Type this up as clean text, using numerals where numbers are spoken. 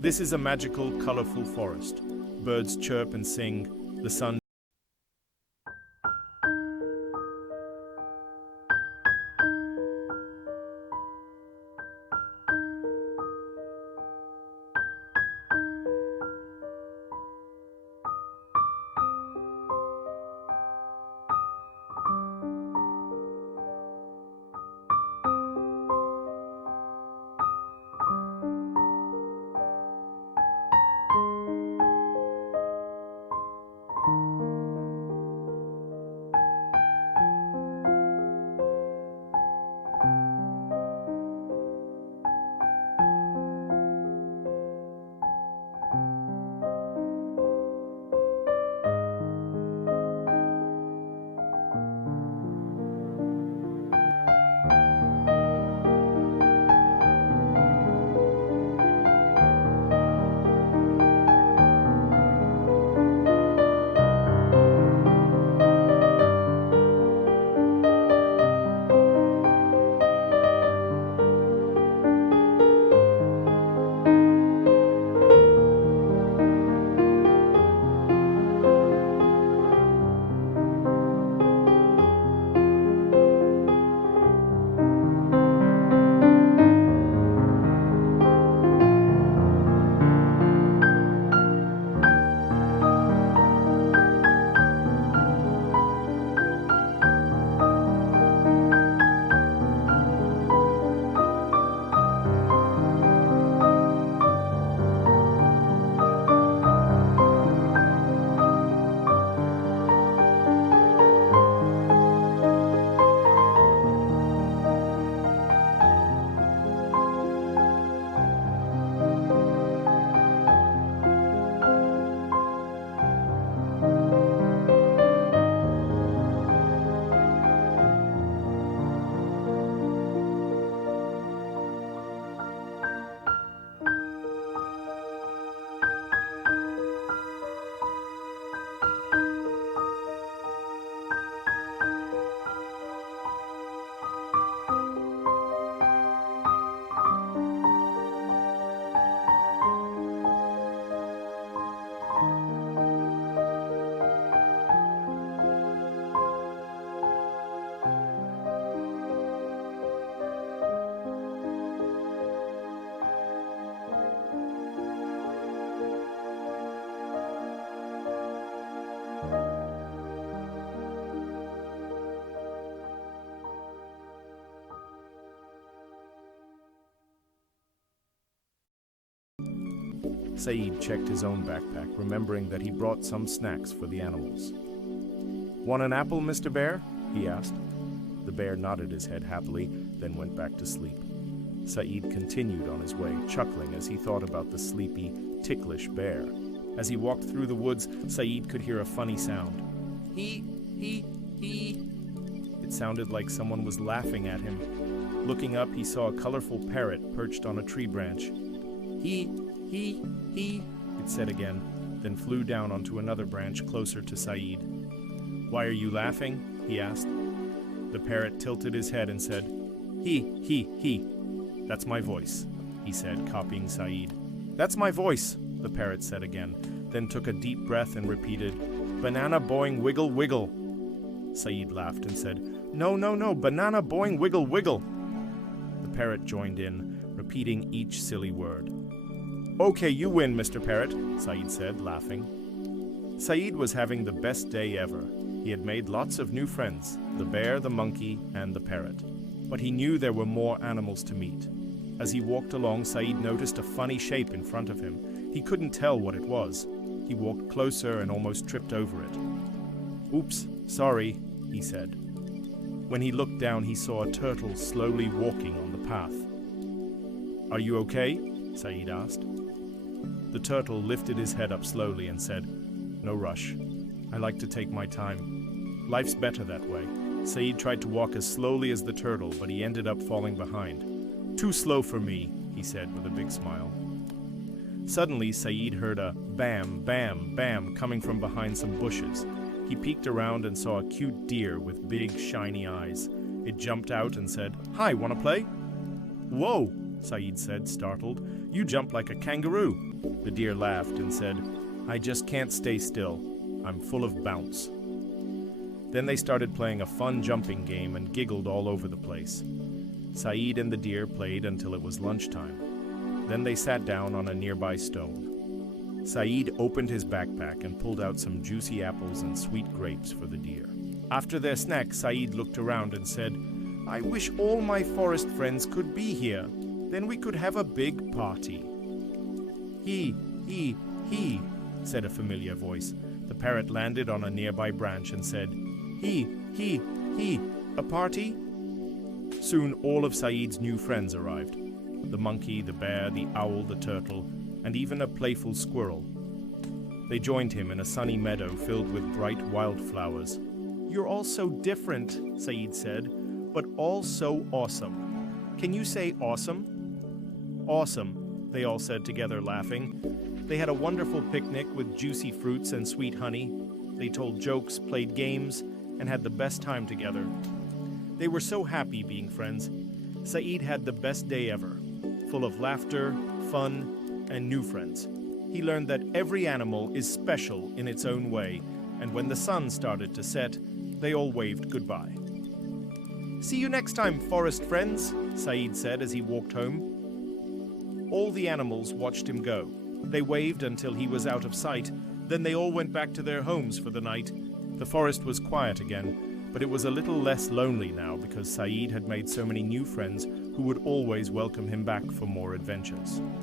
This is a magical, colorful forest. Birds chirp and sing, the sun Sa'id checked his own backpack, remembering that he brought some snacks for the animals. "Want an apple, Mr. Bear?" he asked. The bear nodded his head happily, then went back to sleep. Sa'id continued on his way, chuckling as he thought about the sleepy, ticklish bear. As he walked through the woods, Sa'id could hear a funny sound. He. It sounded like someone was laughing at him. Looking up, he saw a colorful parrot perched on a tree branch. He, it said again, then flew down onto another branch closer to Sa'id. "Why are you laughing?" he asked. The parrot tilted his head and said, He. That's my voice, he said, copying Sa'id. "That's my voice," the parrot said again, then took a deep breath and repeated, "Banana boing wiggle wiggle." Sa'id laughed and said, No, banana boing wiggle wiggle." The parrot joined in, repeating each silly word. "Okay, you win, Mr. Parrot," Sa'id said, laughing. Sa'id was having the best day ever. He had made lots of new friends, the bear, the monkey, and the parrot. But he knew there were more animals to meet. As he walked along, Sa'id noticed a funny shape in front of him. He couldn't tell what it was. He walked closer and almost tripped over it. "Oops, sorry," he said. When he looked down, he saw a turtle slowly walking on the path. "Are you okay?" Sa'id asked. The turtle lifted his head up slowly and said, "No rush. I like to take my time. Life's better that way." Sa'id tried to walk as slowly as the turtle, but he ended up falling behind. "Too slow for me," he said with a big smile. Suddenly, Sa'id heard a bam, bam, bam coming from behind some bushes. He peeked around and saw a cute deer with big, shiny eyes. It jumped out and said, "Hi, wanna play?" "Whoa," Sa'id said, startled. You jump like a kangaroo." The deer laughed and said, "I just can't stay still. I'm full of bounce." Then they started playing a fun jumping game and giggled all over the place. Saeed and the deer played until it was lunchtime. Then they sat down on a nearby stone. Saeed opened his backpack and pulled out some juicy apples and sweet grapes for the deer. After their snack, Saeed looked around and said, "I wish all my forest friends could be here. Then we could have a big party." He, said a familiar voice. The parrot landed on a nearby branch and said, He, a party?" Soon all of Saeed's new friends arrived. The monkey, the bear, the owl, the turtle, and even a playful squirrel. They joined him in a sunny meadow filled with bright wildflowers. "You're all so different," Saeed said, "but all so awesome. Can you say awesome?" "Awesome," they all said together, laughing. They had a wonderful picnic with juicy fruits and sweet honey. They told jokes, played games, and had the best time together. They were so happy being friends. Saeed had the best day ever, full of laughter, fun, and new friends. He learned that every animal is special in its own way, and when the sun started to set, they all waved goodbye. "See you next time, forest friends," Saeed said as he walked home. All the animals watched him go. They waved until he was out of sight. Then they all went back to their homes for the night. The forest was quiet again, but it was a little less lonely now because Saeed had made so many new friends who would always welcome him back for more adventures.